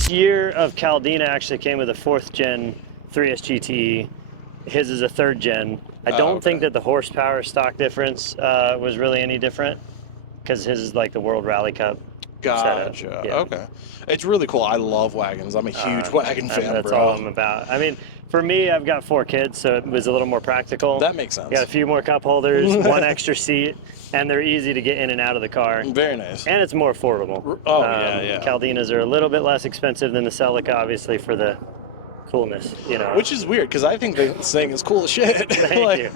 this year of Caldina actually came with a 4th gen 3S GTE. His is a 3rd gen. I don't think that the horsepower stock difference was really any different, because his is like the World Rally Cup. Gotcha. Yeah. Okay. It's really cool. I love wagons. I'm a huge wagon fan, that's bro. all I'm about. I mean, for me, I've got 4 kids, so it was a little more practical. That makes sense. Got a few more cup holders, 1 extra seat, and they're easy to get in and out of the car. Very nice. And it's more affordable. Oh, yeah. Caldinas are a little bit less expensive than the Celica, obviously, for the coolness, you know. Which is weird, because I think this thing is cool as shit. Thank you.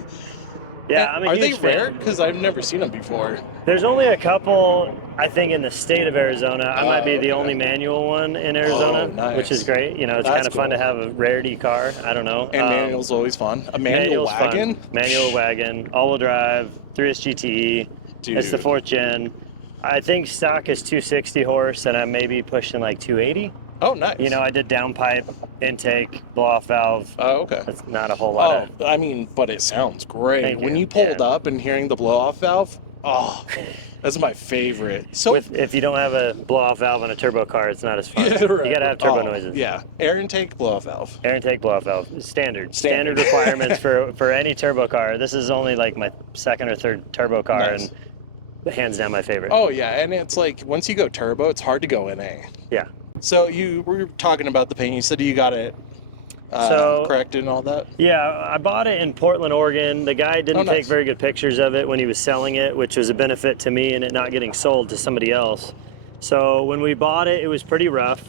Yeah, I'm a Are huge they rare? fan. Because I've never seen them before. There's only a couple, I think, in the state of Arizona. I might be the only manual one in Arizona, nice. which is great. You know, it's kind of fun to have a rarity car. I don't know. And manual's always fun. A manual wagon? Fun. Manual wagon, all-wheel drive, 3S GTE. Dude. It's the 4th gen. I think stock is 260 horse, and I'm maybe pushing like 280. Oh, nice. You know, I did downpipe, intake, blow-off valve. Oh, okay. That's not a whole lot of... I mean, but it sounds great. Thank When you. you pulled up and hearing the blow-off valve, that's my favorite. So if you don't have a blow-off valve on a turbo car, it's not as fun. Yeah, right. You got to have turbo noises. Yeah. Air intake, blow-off valve. Air intake, blow-off valve. Standard requirements for any turbo car. This is only like my 2nd or 3rd turbo car, Nice. and hands down my favorite. Oh, yeah. And it's like, once you go turbo, it's hard to go NA. Yeah. So you were talking about the paint. You said you got it corrected and all that? Yeah, I bought it in Portland, Oregon. The guy didn't take very good pictures of it when he was selling it, which was a benefit to me and it not getting sold to somebody else. So when we bought it, it was pretty rough.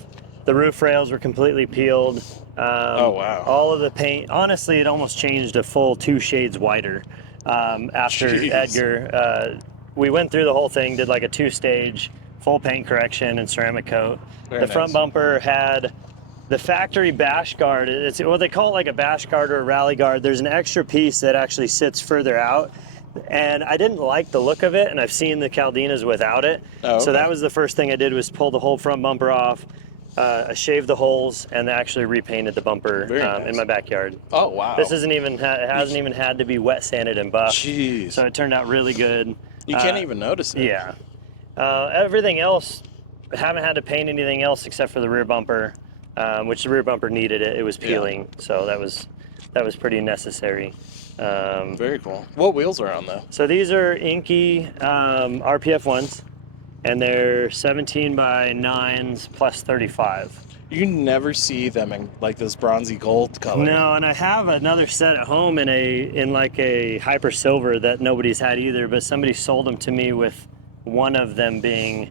The roof rails were completely peeled. Oh, wow. All of the paint, honestly, it almost changed a full 2 shades whiter after Jeez. Edgar. We went through the whole thing, did like a 2-stage full paint correction and ceramic coat. The front bumper had the factory bash guard. It's what they call it, like a bash guard or a rally guard. There's an extra piece that actually sits further out, and I didn't like the look of it, and I've seen the Caldinas without it. So that was the first thing I did, was pull the whole front bumper off, I shaved the holes, and actually repainted the bumper in my backyard. Oh, wow. This isn't even it hasn't even had to be wet sanded and buffed. Jeez. So it turned out really good. You can't even notice it. Yeah. Everything else, haven't had to paint anything else except for the rear bumper, which the rear bumper needed it. It was peeling, so that was pretty necessary. Very cool. What wheels are on though? So these are Inky RPF ones, and they're 17 by 9s plus 35. You never see them in like this bronzy gold color. No, and I have another set at home in like a hyper silver that nobody's had either, but somebody sold them to me with one of them being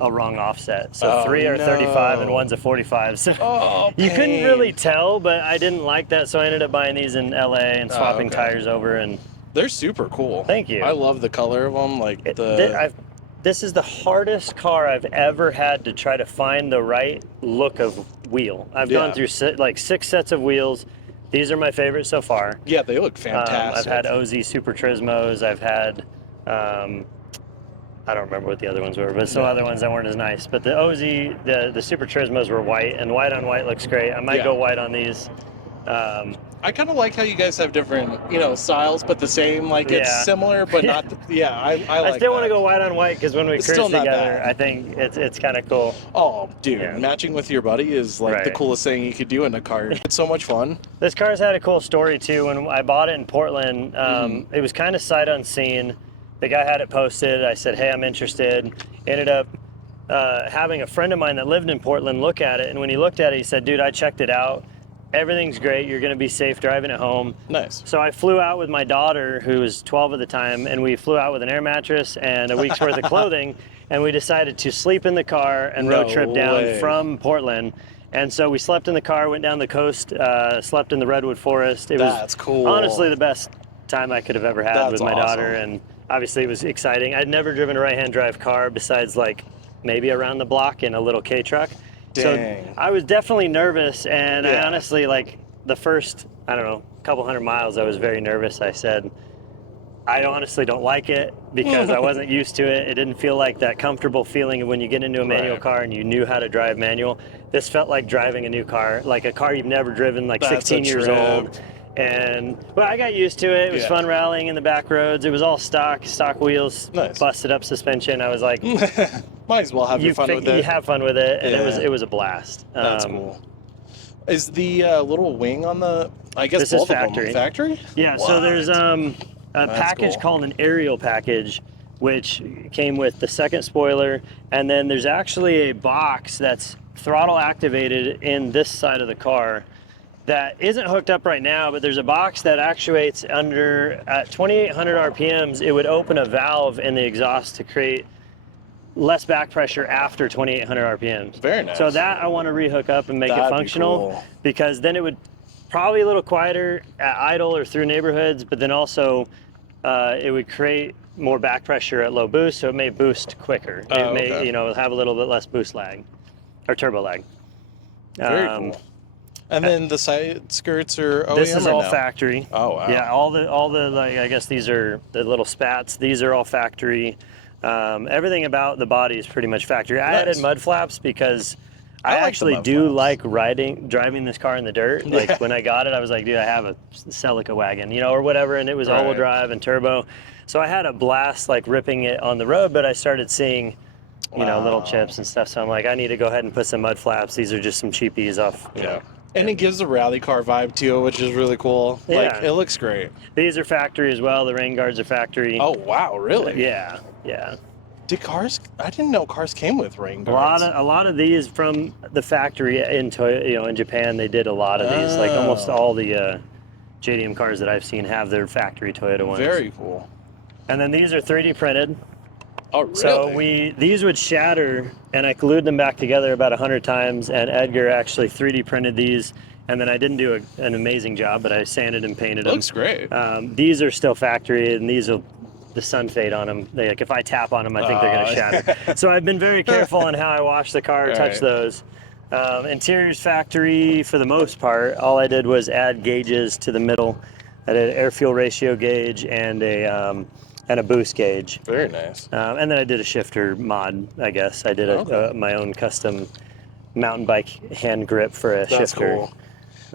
a wrong offset. So 3 are 35 and 1's a 45. So you couldn't really tell, but I didn't like that, so I ended up buying these in LA and swapping tires over. And they're super cool. Thank you. I love the color of them. Like this is the hardest car I've ever had to try to find the right look of wheel. I've gone through like 6 sets of wheels. These are my favorite so far. Yeah, they look fantastic. I've had OZ Super Turismos. I've had, I don't remember what the other ones were, but some other ones that weren't as nice. But the OZ, the Super Turismos were white, and white on white looks great. I might go white on these. I kind of like how you guys have different, styles, but the same. Like it's similar, but not. I like. I still want to go white on white because when we cruise together, bad. I think it's kind of cool. Oh, dude, matching with your buddy is like the coolest thing you could do in a car. It's so much fun. This car's had a cool story too. When I bought it in Portland, it was kind of sight unseen. The guy had it posted. I said, "Hey, I'm interested." Ended up having a friend of mine that lived in Portland look at it, and when he looked at it, he said, "Dude, I checked it out. Everything's great. You're going to be safe driving it home." Nice. So I flew out with my daughter, who was 12 at the time, and we flew out with an air mattress and a week's worth of clothing, and we decided to sleep in the car and road trip down from Portland. And so we slept in the car, went down the coast, slept in the redwood forest. It was cool. Honestly the best time I could have ever had with my daughter, and obviously it was exciting. I'd never driven a right-hand drive car besides like maybe around the block in a little K-truck. Dang. So I was definitely nervous, and I honestly, like the first, I don't know, couple hundred miles, I was very nervous. I said, I honestly don't like it because I wasn't used to it. It didn't feel like that comfortable feeling of when you get into a manual car and you knew how to drive manual. This felt like driving a new car, like a car you've never driven, like 16 years old. But I got used to it. It was fun rallying in the back roads. It was all stock wheels, busted up suspension. I was like, Might as well have your fun with it. You have fun with it, and it was a blast. That's cool. Is the little wing on the? I guess this both is factory. of them factory. Yeah. What? So there's a package called an aerial package, which came with the second spoiler, and then there's actually a box that's throttle activated in this side of the car that isn't hooked up right now, but there's a box that actuates under at 2,800 RPMs. It would open a valve in the exhaust to create less back pressure after 2,800 RPMs. Very nice. So that I want to rehook up and make it functional, cool. because then it would probably a little quieter at idle or through neighborhoods, but then also it would create more back pressure at low boost, so it may boost quicker. It may, you know, have a little bit less boost lag or turbo lag. Very cool. And then the side skirts are OEM. This is all factory. Oh wow. Yeah, all the like, I guess these are the little spats. These are all factory. Everything about the body is pretty much factory. I added mud flaps because I actually do like driving this car in the dirt. Like when I got it, I was like, dude, I have a Celica wagon, you know, or whatever, and it was all-wheel drive and turbo. So I had a blast like ripping it on the road, but I started seeing, you know, little chips and stuff. So I'm like, I need to go ahead and put some mud flaps. These are just some cheapies off. Yeah. And it gives the rally car vibe too, which is really cool. Yeah. Like, it looks great. These are factory as well. The rain guards are factory. Oh wow, really? Yeah, yeah. I didn't know cars came with rain guards. A lot of these from the factory in Toyota, you know, in Japan. They did a lot of these. Like almost all the JDM cars that I've seen have their factory Toyota ones. Very cool. And then these are 3D printed. Oh, really? So these would shatter, and I glued them back together about 100 times, and Edgar actually 3D printed these, and then I didn't do an amazing job, but I sanded and painted them. Looks great. These are still factory, and these will, the sun fade on them. Like if I tap on them, I think they're going to shatter. So I've been very careful on how I wash the car, touch those. Interior's factory for the most part. All I did was add gauges to the middle. I did an air fuel ratio gauge and a boost gauge. Very nice. And then I did a shifter mod, I guess. I did my own custom mountain bike hand grip for a shifter. Cool.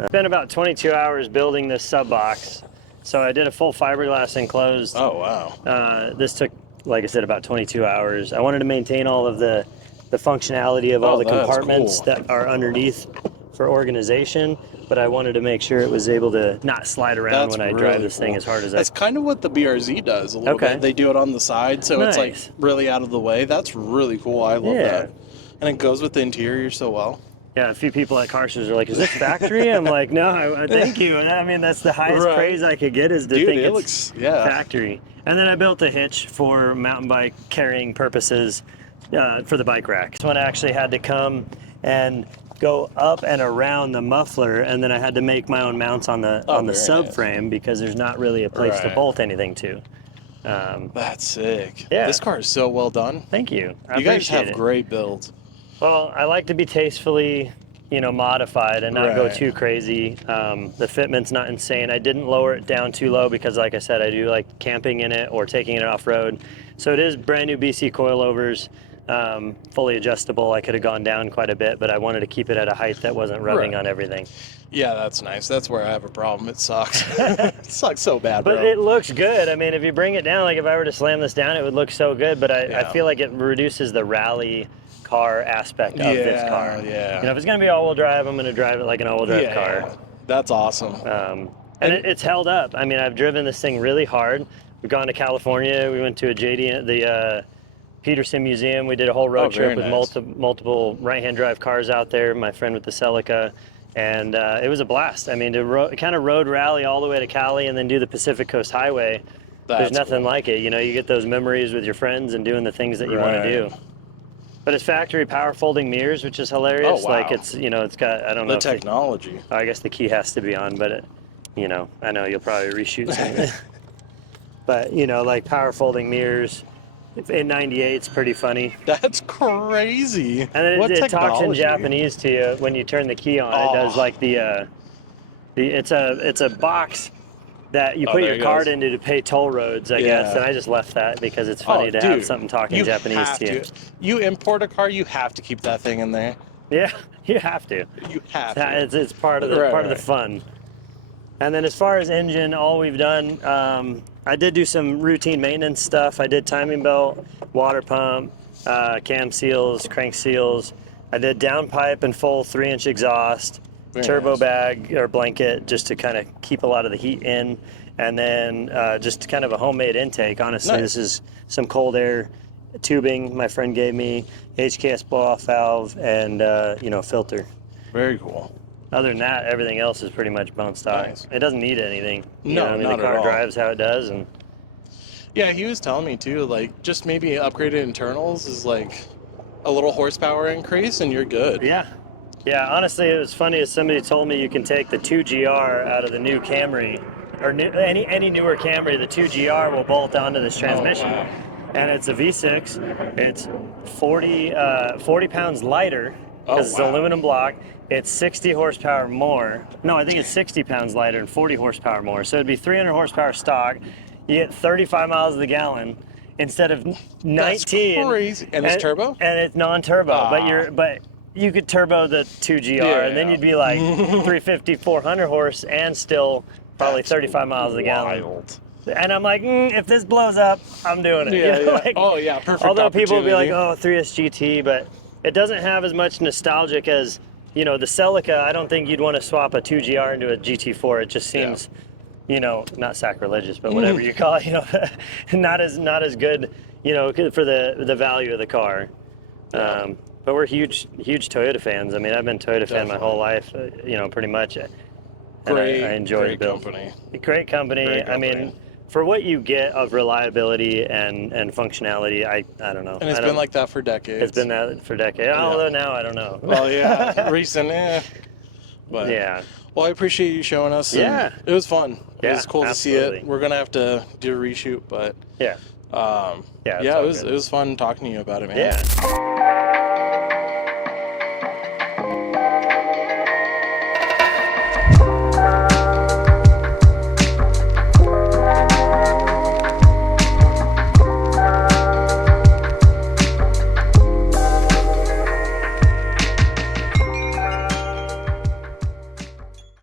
Spent about 22 hours building this sub box. So I did a full fiberglass enclosed. Oh, wow. This took, like I said, about 22 hours. I wanted to maintain all of the functionality of all the compartments that are underneath for organization, but I wanted to make sure it was able to not slide around when I drive this thing as hard as That's kind of what the BRZ does a little bit. They do it on the side, so it's like really out of the way. That's really cool. I love that. And it goes with the interior so well. Yeah, a few people at car shows are like, is this factory? I'm like, no, thank you. And I mean, that's the highest praise I could get, is to think it's factory. And then I built a hitch for mountain bike carrying purposes for the bike rack. So I actually had to come and go up and around the muffler, and then I had to make my own mounts on the subframe because there's not really a place to bolt anything to. That's sick. Yeah. This car is so well done. Thank you. You guys have great builds. Well, I like to be tastefully, you know, modified and not go too crazy. The fitment's not insane. I didn't lower it down too low because, like I said, I do like camping in it or taking it off road. So it is brand new BC coilovers, fully adjustable. I could have gone down quite a bit, but I wanted to keep it at a height that wasn't rubbing on everything. Yeah, that's nice. That's where I have a problem. It sucks. It sucks so bad, bro. But it looks good. I mean, if you bring it down, like if I were to slam this down, it would look so good, but I feel like it reduces the rally car aspect of this car. Yeah. You know, if it's going to be all-wheel drive, I'm going to drive it like an all-wheel drive car. That's awesome. And it's held up. I mean, I've driven this thing really hard. We've gone to California. We went to a JDM, the Peterson Museum. We did a whole road trip with multiple right-hand drive cars out there. My friend with the Celica. And it was a blast. I mean, to kind of road rally all the way to Cali and then do the Pacific Coast Highway, there's nothing like it. You know, you get those memories with your friends and doing the things that you want to do. But it's factory power folding mirrors, which is hilarious. Oh, wow. Like it's, you know, it's got, I don't know. The technology. I guess the key has to be on, but you know, I know you'll probably reshoot something. But, you know, like power folding mirrors in 98, it's pretty funny. That's crazy. And then it talks in Japanese to you when you turn the key on. It does like it's a box that you put your card into to pay toll roads, I guess. And I just left that because it's funny to have something talking Japanese to you. You import a car, you have to keep that thing in there. Yeah, you have to. You have to. It's part of the fun. And then as far as engine, all we've done, I did do some routine maintenance stuff. I did timing belt, water pump, cam seals, crank seals. I did downpipe and full 3-inch exhaust, turbo bag or blanket just to kind of keep a lot of the heat in, and then just kind of a homemade intake. Honestly, this is some cold air tubing my friend gave me, HKS blow-off valve, and filter. Very cool. Other than that, everything else is pretty much bone stock. It doesn't need anything. No, not the car at all. drives how it does, and yeah, he was telling me too, like just maybe upgraded internals is like a little horsepower increase, and you're good. Yeah. Yeah, honestly, it was funny as somebody told me you can take the 2GR out of the new Camry, or any newer Camry, the 2GR will bolt onto this transmission. Oh, wow. And it's a V6. It's 40 pounds lighter because it's aluminum block. It's 60 horsepower more. No, I think it's 60 pounds lighter and 40 horsepower more. So it'd be 300 horsepower stock. You get 35 miles a gallon instead of 19. That's crazy. And it's turbo? And it's non-turbo, but you could turbo the 2GR, and then you'd be like 350, 400 horse, and still probably 35 miles a gallon. And I'm like, if this blows up, I'm doing it. Yeah, Like, perfect. Although people will be like, 3S GT, but it doesn't have as much nostalgic as, the Celica. I don't think you'd want to swap a 2GR into a GT4. It just seems, not sacrilegious, but whatever you call it, not as good, for the value of the car. But we're huge Toyota fans. I mean, I've been a Toyota fan my whole life, pretty much. And I enjoy the build. Great company. I mean, for what you get of reliability and functionality, I don't know. And it's been like that for decades. It's been that for decades. Although now I don't know. Well, yeah, recent, But yeah. Well, I appreciate you showing us. Yeah. It was fun. It was cool to see absolutely. it. We're gonna have to do a reshoot, but yeah. it was fun talking to you about it, man. Yeah.